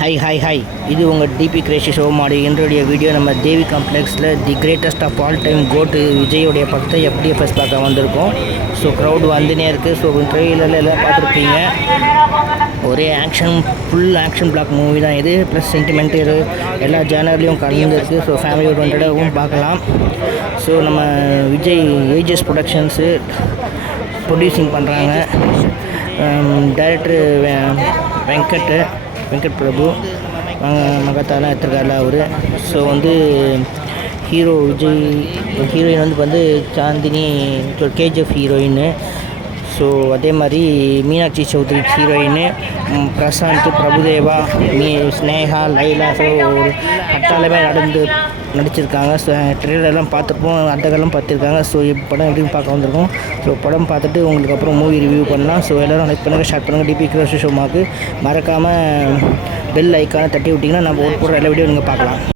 Hi இது உங்கள் DP கிரேஷி show மாடு. என்னுடைய வீடியோ நம்ம தேவி காம்ப்ளெக்ஸில் The Greatest of All Time GOAT விஜயோடைய படத்தை FDFS பார்க்க வந்திருக்கோம். ஸோ க்ரௌடு வந்துனே இருக்குது. ஸோ ட்ரெயிலரில் எல்லாம் பார்த்துருப்பீங்க. ஒரே ஃபுல் ஆக்ஷன் பிளாக் மூவி தான் இது. ப்ளஸ் சென்டிமெண்ட்டு எல்லா ஜேனர்லேயும் கலந்துருக்கு. ஸோ ஃபேமிலி ஓரியன்டாகவும் பார்க்கலாம். ஸோ நம்ம விஜய் ஏஜஸ் ப்ரொடக்ஷன்ஸு ப்ரொடியூசிங் பண்ணுறாங்க. டைரக்டர் வெங்கட் பிரபு மகத்தாலாம் எடுத்துருக்காருல அவர். ஸோ ஹீரோ விஜய், ஹீரோயின் வந்து சாந்தினி, KGF ஹீரோயின். ஸோ அதே மாதிரி மீனாட்சி சௌத்ரி ஹீரோயின், பிரசாந்த், பிரபுதேவா, ஸ்னேகா, லைலா. ஸோ ஒரு கட்டாலமே நடிச்சிருக்காங்க. ஸோ ட்ரெயிலர்லாம் பார்த்துருப்போம், அட்டகெல்லாம் பார்த்துருக்காங்க. ஸோ படம் எப்படின்னு பார்க்க வந்திருக்கோம். ஸோ படம் பார்த்துட்டு உங்களுக்கு அப்புறம் மூவி ரிவ்யூ பண்ணலாம். ஸோ எல்லோரும் லைக் பண்ணுங்கள், ஷேர் பண்ணுங்கள். டிபி கிரேஷி ஷோமாக்கு மறக்காமல் பெல் ஐக்கானை தட்டி விட்டிங்கன்னா நம்ம போடுற எல்லா வீடியோ நீங்கள் பார்க்கலாம்.